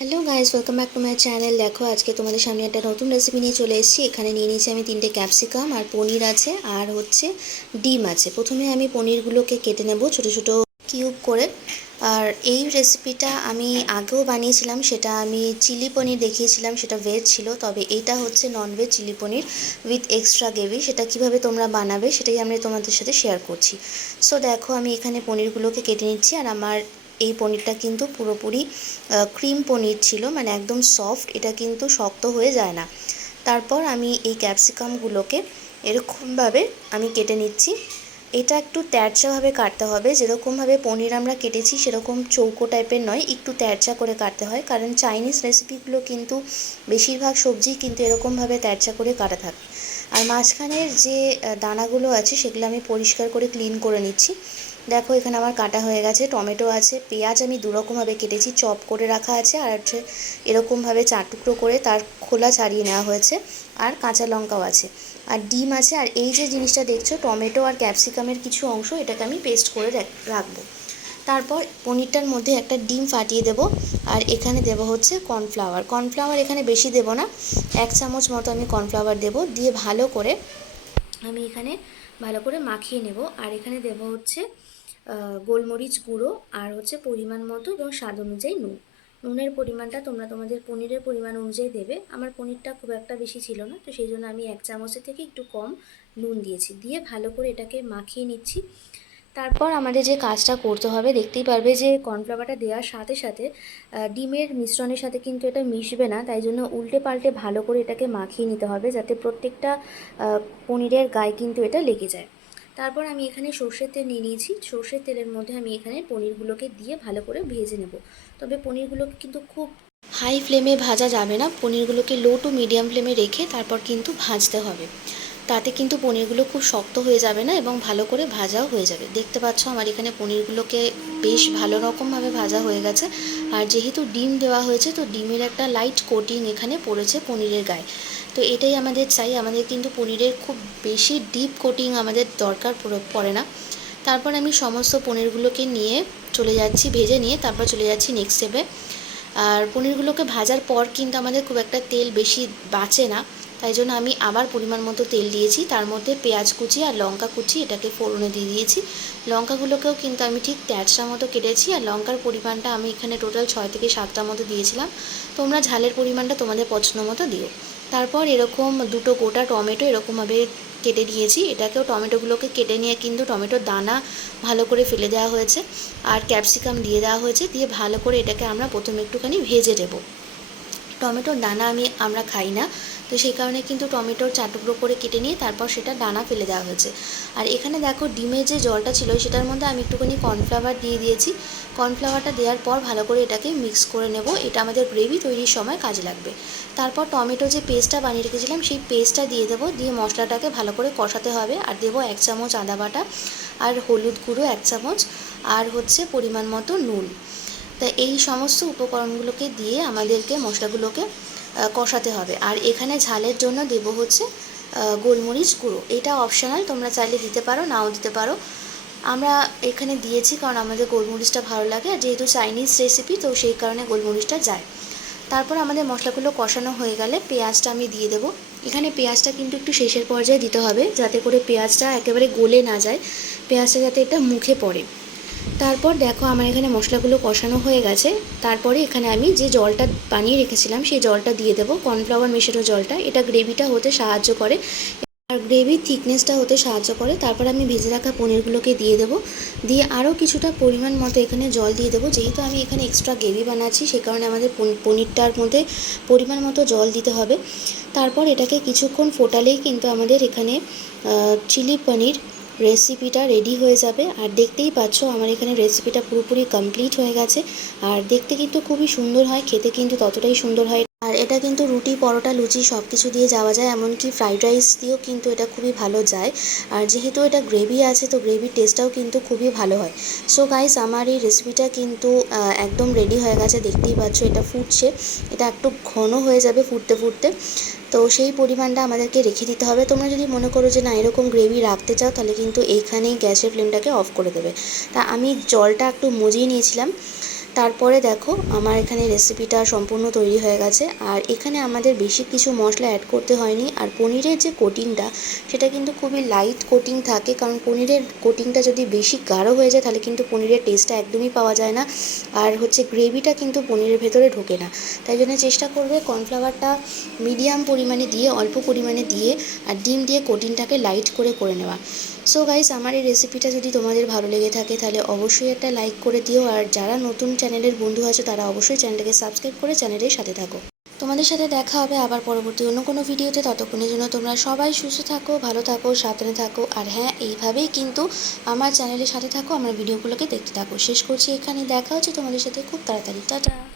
Hello guys, welcome back to my channel. দেখো আজকে তোমাদের সামনে একটা নতুন রেসিপি নিয়ে চলে এসেছি। এখানে নিয়ে নিয়েছি আমি 3টে ক্যাপসিকাম, আর পনির আছে, আর হচ্ছে ডিম আছে। প্রথমে আমি পনিরগুলোকে কেটে নেব ছোট ছোট কিউব করে। আর এই রেসিপিটা আমি আগেও বানিয়েছিলাম, সেটা আমি চিলি পনির দেখিয়েছিলাম, সেটা ভেজ ছিল। তবে এইটা হচ্ছে non veg chilli paneer with extra gravy. সেটা কিভাবে তোমরা বানাবে সেটাই আমি তোমাদের সাথে শেয়ার করছি। সো দেখো আমি এখানে পনিরগুলোকে কেটে নিচ্ছি। আর আমার এই পনিরটা কিন্তু পুরোপুরি ক্রিম পনির ছিল, মানে একদম সফট, এটা কিন্তু শক্ত হয়ে যায় না। তারপর আমি এই ক্যাপসিকামগুলোকে এরকমভাবে আমি কেটে নিচ্ছি। এটা একটু তেরচাভাবে কাটতে হবে, যেরকমভাবে পনির আমরা কেটেছি সেরকম চৌকো টাইপের নয়, একটু তেরচা করে কাটতে হয়। কারণ চাইনিজ রেসিপিগুলো কিন্তু বেশিরভাগ সবজি কিন্তু এরকমভাবে তেরচা করে কাটা থাকে। আর মাঝখানের যে দানাগুলো আছে সেগুলো আমি পরিষ্কার করে ক্লিন করে নিচ্ছি। দেখো এখানে আমার কাটা হয়ে গেছে। টমেটো আছে, পেঁয়াজ আমি দুরকমভাবে কেটেছি, চপ করে রাখা আছে, আর হচ্ছে এরকমভাবে 4 টুকরো করে তার খোলা ছাড়িয়ে নেওয়া হয়েছে। আর কাঁচা লঙ্কাও আছে, আর ডিম আছে। আর এই যে জিনিসটা দেখছো টমেটো আর ক্যাপসিকামের কিছু অংশ, এটাকে আমি পেস্ট করে রাখবো। তারপর পনিরটার মধ্যে একটা ডিম ফাটিয়ে দেব। আর এখানে দেব হচ্ছে কর্নফ্লাওয়ার। কর্নফ্লাওয়ার এখানে বেশি দেব না, 1 চামচ মতো আমি কর্নফ্লাওয়ার দেব। দিয়ে ভালো করে আমি এখানে ভালো করে মাখিয়ে নেব। আর এখানে দেব হচ্ছে গোলমরিচ গুঁড়ো, আর হচ্ছে পরিমাণ মতো এবং স্বাদ অনুযায়ী নুন। নুনের পরিমাণটা তোমরা তোমাদের পনিরের পরিমাণ অনুযায়ী দেবে। আমার পনিরটা খুব একটা বেশি ছিল না, তো সেই জন্য আমি 1 চামচের থেকে একটু কম নুন দিয়েছি। দিয়ে ভালো করে এটাকে মাখিয়ে নিচ্ছি। তারপর আমাদের যে কাজটা করতে হবে, দেখতেই পারবে যে কর্নফ্লাওয়ারটা দেওয়ার সাথে সাথে ডিমের মিশ্রণের সাথে কিন্তু এটা মিশবে না, তাই জন্য উল্টে পাল্টে ভালো করে এটাকে মাখিয়ে নিতে হবে, যাতে প্রত্যেকটা পনিরের গায়ে কিন্তু এটা লেগে যায়। তারপর আমি এখানে সর্ষের তেল নিয়ে নিয়েছি। সর্ষের তেলের মধ্যে আমি এখানে পনিরগুলোকে দিয়ে ভালো করে ভেজে নেব। তবে পনিরগুলোকে কিন্তু খুব হাই ফ্লেমে ভাজা যাবে না, পনিরগুলোকে লো টু মিডিয়াম ফ্লেমে রেখে তারপর কিন্তু ভাজতে হবে। তাতে কিন্তু পনিরগুলো খুব শক্ত হয়ে যাবে না এবং ভালো করে ভাজাও হয়ে যাবে। দেখতে পাচ্ছ আমার এখানে পনিরগুলোকে বেশ ভালো রকমভাবে ভাজা হয়ে গেছে। আর যেহেতু ডিম দেওয়া হয়েছে, তো ডিমের একটা লাইট কোটিং এখানে পড়েছে পনিরের গায়ে। তো এটাই আমাদের চাই, আমাদের কিন্তু পনিরের খুব বেশি ডিপ কোটিং আমাদের দরকার পড়ে না। তারপর আমি সমস্ত পনিরগুলোকে নিয়ে চলে যাচ্ছি, ভেজে নিয়ে তারপর চলে যাচ্ছি নেক্সট স্টেপে। আর পনিরগুলোকে ভাজার পর কিন্তু আমাদের খুব একটা তেল বেশি বাঁচে না, তাই জন্য আমি আবার পরিমাণ মতো তেল দিয়েছি। তার মধ্যে পেঁয়াজ কুচি আর লঙ্কা কুচি এটাকে ফোড়নে দিয়ে দিয়েছি। লঙ্কাগুলোকেও কিন্তু আমি ঠিক 1/3 মতো কেটেছি। আর লঙ্কার পরিমাণটা আমি এখানে টোটাল 6 থেকে 7টা মতো দিয়েছিলাম। তোমরা ঝালের পরিমাণটা তোমাদের পছন্দ মতো দিও। তারপর এরকম 2টো গোটা টমেটো এরকমভাবে কেটে নিয়েছি। এটাকেও টমেটোগুলোকে কেটে নিয়ে কিন্তু টমেটোর দানা ভালো করে ফেলে দেওয়া হয়েছে। আর ক্যাপসিকাম দিয়ে দেওয়া হয়েছে। দিয়ে ভালো করে এটাকে আমরা প্রথমে একটুখানি ভেজে দেব। টমেটোর দানা আমরা খাই না, তো সেই কারণে কিন্তু টমেটোর 4 টুকরো করে কেটে নিয়ে তারপর সেটা দানা ফেলে দেওয়া হয়েছে। আর এখানে দেখো ডিমের যে জলটা ছিল সেটার মধ্যে আমি একটুখানি কর্নফ্লাওয়ার দিয়ে দিয়েছি। কর্নফ্লাওয়ারটা দেওয়ার পর ভালো করে এটাকে মিক্স করে নেব, এটা আমাদের গ্রেভি তৈরির সময় কাজে লাগবে। তারপর টমেটো যে পেস্টটা বানিয়ে রেখেছিলাম সেই পেস্টটা দিয়ে দেবো। দিয়ে মশলাটাকে ভালো করে কষাতে হবে। আর দেবো 1 চামচ আদা বাটা, আর হলুদ গুঁড়ো 1 চামচ, আর হচ্ছে পরিমাণ মতো নুন। তা এই সমস্ত উপকরণগুলোকে দিয়ে আমাদেরকে মশলাগুলোকে কষাতে হবে। আর এখানে ঝালের জন্য দেব হচ্ছে গোলমরিচ গুঁড়ো। এটা অপশনাল, তোমরা চাইলে দিতে পারো, নাও দিতে পারো। আমরা এখানে দিয়েছি কারণ আমাদের গোলমরিচটা ভালো লাগে, আর যেহেতু চাইনিজ রেসিপি তো সেই কারণে গোলমরিচটা যায়। তারপর আমাদের মশলাগুলো কষানো হয়ে গেলে পেঁয়াজটা আমি দিয়ে দেবো। এখানে পেঁয়াজটা কিন্তু একটু শেষের পর্যায়ে দিতে হবে, যাতে করে পেঁয়াজটা একেবারে গলে না যায়, পেঁয়াজটা যাতে এটা মুখে পড়ে। তারপর দেখো আমার এখানে মশলাগুলো কষানো হয়ে গেছে। তারপরে এখানে আমি যে জলটা বানিয়ে রেখেছিলাম সেই জলটা দিয়ে দেবো, কর্নফ্লাওয়ার মেশানো জলটা। এটা গ্রেভিটা হতে সাহায্য করে, আর গ্রেভির থিকনেসটা হতে সাহায্য করে। তারপর আমি ভেজে রাখা পনিরগুলোকে দিয়ে দেবো। দিয়ে আরও কিছুটা পরিমাণ মতো এখানে জল দিয়ে দেবো। যেহেতু আমি এখানে এক্সট্রা গ্রেভি বানাচ্ছি সেই কারণে আমাদের পনিরটার মধ্যে পরিমাণ মতো জল দিতে হবে। তারপর এটাকে কিছুক্ষণ ফোটালেই কিন্তু আমাদের এখানে চিলি পনির রেসিপিটা রেডি হয়ে যাবে। আর দেখতেই পাচ্ছ আমার এখানে রেসিপিটা পুরোপুরি কমপ্লিট হয়ে গেছে। আর দেখতে কিন্তু খুবই সুন্দর হয়, খেতে কিন্তু ততটাই সুন্দর হয়। আর এটা কিন্তু রুটি, পরোটা, লুচি সব কিছু দিয়ে যাওয়া যায়, এমনকি ফ্রাইড রাইস দিয়েও কিন্তু এটা খুবই ভালো যায়। আর যেহেতু এটা গ্রেভি আছে তো গ্রেভির টেস্টটাও কিন্তু খুবই ভালো হয়। সো গাইস, আমার এই রেসিপিটা কিন্তু একদম রেডি হয়ে গেছে। দেখতেই পাচ্ছ এটা ফুটছে, এটা একটু ঘন হয়ে যাবে ফুটতে ফুটতে। তো সেই পরিমাণটা আমাদেরকে রেখে দিতে হবে। তোমরা যদি মনে করো যে না এরকম গ্রেভি রাখতে চাও, তাহলে কিন্তু এইখানেই গ্যাসের ফ্লেমটাকে অফ করে দেবে। তা আমি জলটা একটু মজিয়ে নিয়েছিলাম। তারপরে দেখো আমার এখানে রেসিপিটা সম্পূর্ণ তৈরি হয়ে গেছে। আর এখানে আমাদের বেশি কিছু মশলা অ্যাড করতে হয়নি। আর পনিরের যে কোটিংটা সেটা কিন্তু খুবই লাইট কোটিং থাকে, কারণ পনিরের কোটিংটা যদি বেশি গাঢ় হয়ে যায় তাহলে কিন্তু পনিরের টেস্টটা একদমই পাওয়া যায় না, আর হচ্ছে গ্রেভিটা কিন্তু পনিরের ভেতরে ঢোকে না। তাই জন্য চেষ্টা করবে কর্নফ্লাওয়ারটা মিডিয়াম পরিমাণে দিয়ে, অল্প পরিমাণে দিয়ে আর ডিম দিয়ে কোটিংটাকে লাইট করে নেওয়া। সো গাইস, আমার এই রেসিপিটা যদি তোমাদের ভালো লেগে থাকে তাহলে অবশ্যই একটা লাইক করে দিও, আর যারা নতুন চ্যানেলের বন্ধু আছো তারা অবশ্যই চ্যানেলটাকে সাবস্ক্রাইব করে চ্যানেলের সাথে থাকো। তোমাদের সাথে দেখা হবে আবার পরবর্তী অন্য কোনো ভিডিওতে। ততক্ষণের জন্য তোমরা সবাই সুস্থ থাকো, ভালো থাকো, সাবধানে থাকো। আর হ্যাঁ, এইভাবেই কিন্তু আমার চ্যানেলের সাথে থাকো, আমার ভিডিওগুলোকে দেখতে থাকো। শেষ করছি এখানে, দেখা হচ্ছে তোমাদের সাথে খুব তাড়াতাড়ি। টাটা।